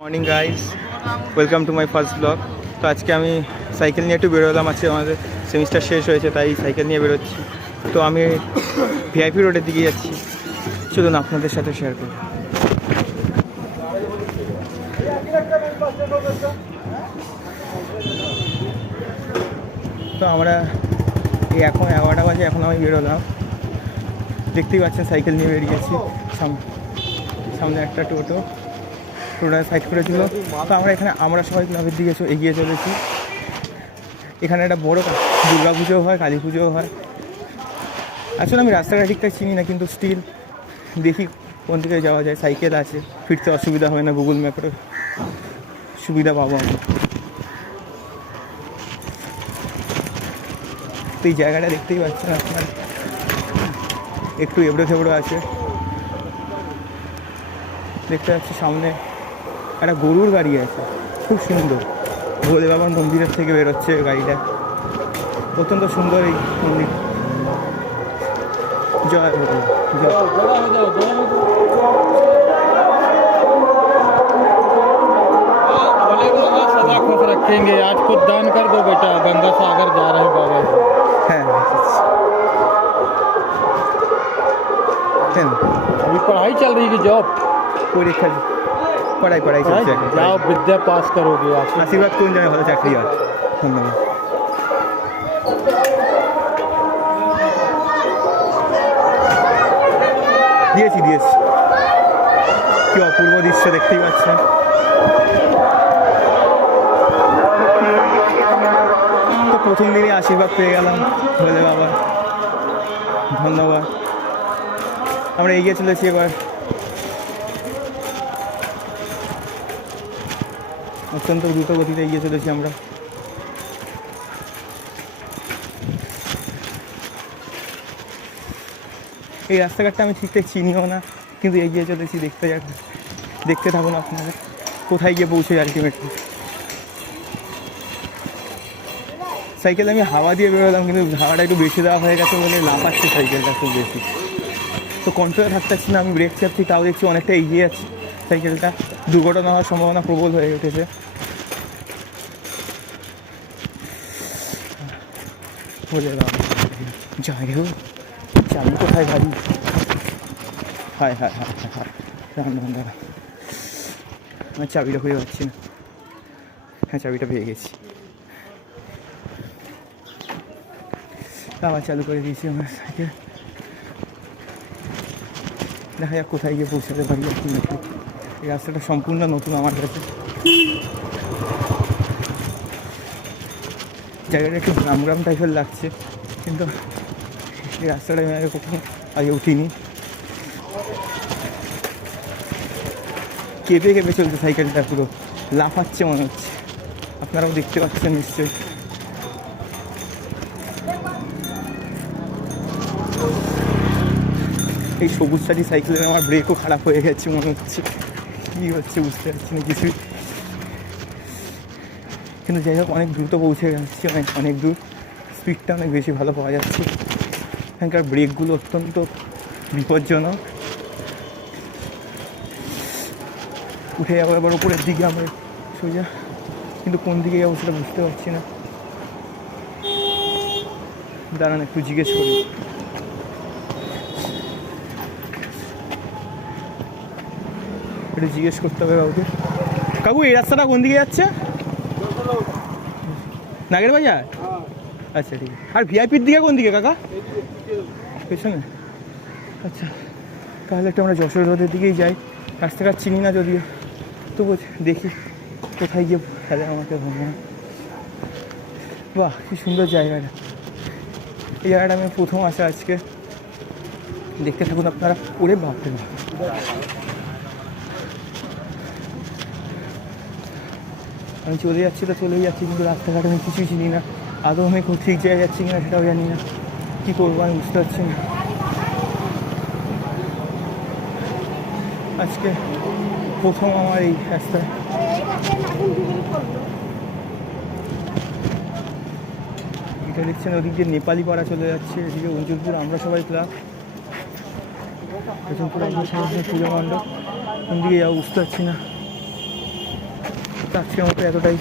Morning guys, welcome to my first blog. তো আজকে আমি সাইকেল নিয়ে একটু বেরোলাম। আজকে আমাদের সেমিস্টার শেষ হয়েছে, তাই সাইকেল নিয়ে বেরোচ্ছি। তো আমি ভিআইপি রোডের দিকে যাচ্ছি, চলুন আপনাদের সাথে শেয়ার করি। তো আমরা এখন 11টা বাজে, এখন আমি বেরোলাম। দেখতেই পাচ্ছেন সাইকেল নিয়ে বেরিয়েছি। সামনে একটা টোটো সাইড করেছিল। তো আমরা সবাই ক্লাবের দিকে এগিয়ে চলেছি। এখানে একটা বড় দুর্গা পুজোও হয়, কালী পুজোও হয়। আসলে আমি রাস্তাটা ঠিকঠাক চিনি না, কিন্তু স্টিল দেখি কোন দিকে যাওয়া যায়। সাইকেল আছে, ফিরতে অসুবিধা হয় না, গুগল ম্যাপের সুবিধা পাবো আমি। তো এই জায়গাটা দেখতেই পাচ্ছেন আপনার, একটু এবড়ো খেবড়ো আছে। দেখতে পাচ্ছি সামনে একটা গরুর গাড়ি আছে, খুব সুন্দর। ভোলে বাবার মন্দিরের থেকে বেরোচ্ছে গাড়িটা, অত্যন্ত সুন্দর এই মন্দির। জয় ভোলে, सदा खुश रखेंगे। आज कुछ दान कर दो बेटा, गंगा सागर जा रहे हैं बाबा। হ্যাঁ अभी पढ़ाई चल रही है, जॉब পরীক্ষা, পড়াই চলছে এখন। जाओ, विद्या पास करोगे आज। আশীর্বাদ করুন যেন ভালো চাকরি হয়। ধন্যবাদ। দিয়েছি কি অপূর্ব দৃশ্য দেখতেই পাচ্ছেন। তো প্রথম দিনই আশীর্বাদ পেয়ে গেলাম ভোলে বাবা, ধন্যবাদ। আমরা এগিয়ে চলেছি এবার। অত্যন্ত দ্রুত গতিতে এগিয়ে চলেছি আমরা। এই রাস্তাঘাটটা আমি ঠিকঠাক চিনিও না, কিন্তু এগিয়ে চলেছি। দেখতে থাকুন আপনারা কোথায় গিয়ে পৌঁছে আলটিমেটলি। সাইকেল আমি হাওয়া দিয়ে বেরোলাম, কিন্তু হাওয়াটা একটু বেশি দেওয়া হয়ে গেছে বলে লাফাচ্ছে সাইকেলটা খুব বেশি। তো কন্ট্রোলে থাকতে পারছি না, আমি ব্রেক চাপছি, তাও দেখছি অনেকটা এগিয়ে যাচ্ছে সাইকেলটা। দুর্ঘটনা হওয়ার সম্ভাবনা প্রবল হয়ে উঠেছে। বলে যাই হোক, চাবি কোথায় গাড়ি? হায় দাঁড়া, আমার চাবিটা খুঁজে পাচ্ছি না। হ্যাঁ, চাবিটা পেয়ে গেছি। আবার চালু করে দিয়েছি আমার সাইকেল। দেখা যাক কোথায় গিয়ে পৌঁছাতে পারি। এই রাস্তাটা সম্পূর্ণ নতুন আমার কাছে। জায়গাটা একটু গ্রাম টাইপের লাগছে, কিন্তু এই রাস্তাটা আমি কখনো আগে উঠিনি। কেঁপে চলছে সাইকেলটা, পুরো লাফাচ্ছে মনে হচ্ছে। আপনারাও দেখতে পাচ্ছেন নিশ্চয়ই। এই সবুজ সাথী সাইকেলের আমার ব্রেকও খারাপ হয়ে গেছে মনে হচ্ছে। কী হচ্ছে বুঝতে পারছি না কিছুই। কিন্তু যাই হোক, অনেক দ্রুত পৌঁছে যাচ্ছি, অনেক দূর। স্পিডটা অনেক বেশি ভালো পাওয়া যাচ্ছে। এখানকার ব্রেকগুলো অত্যন্ত বিপজ্জনক। উঠে যাবো এবার উপরের দিকে আমরা সোজা, কিন্তু কোন দিকে যাবো সেটা বুঝতে পারছি না। দাঁড়ান একটু জিজ্ঞেস করি। একটু জিজ্ঞেস করতে হবে কাউকে। কাকু, এই রাস্তাটা কোন দিকে যাচ্ছে? নাগের বাজার? আচ্ছা, ঠিক আছে। আর ভিআইপির দিকে কোন দিকে কাকা? পেছনে? আচ্ছা, তাহলে একটু আমরা যশোর রোডের দিকেই যাই। রাস্তাঘাট চিনি না যদিও, তবু দেখি কোথায় গিয়ে ফেলে আমাকে ভ্রমণ। বাহ, কি সুন্দর জায়গাটা। এই জায়গাটা আমি প্রথম আসা আজকে। দেখতে থাকুন আপনারা। ওরে বাপরে বাপ, আমি চলেই যাচ্ছি, কিন্তু রাস্তাঘাট আমি কিছুই চিনি না। আদৌ আমি ঠিক জায়গায় যাচ্ছি কিনা সেটাও জানি না। কী করবো আমি বুঝতে পারছি না। আজকে প্রথম আমার এই রাস্তায়। এটা দেখছেন, ওদিক দিয়ে নেপালি পাড়া চলে যাচ্ছে, এদিকে অঞ্জনপুর আমরা সবাই ক্লাব, অঞ্জনপুর আমরা সবাই পুজো মণ্ডপ। কোন দিকে যাবো বুঝতে পারছি না। তো আজকের মতো এতটাই।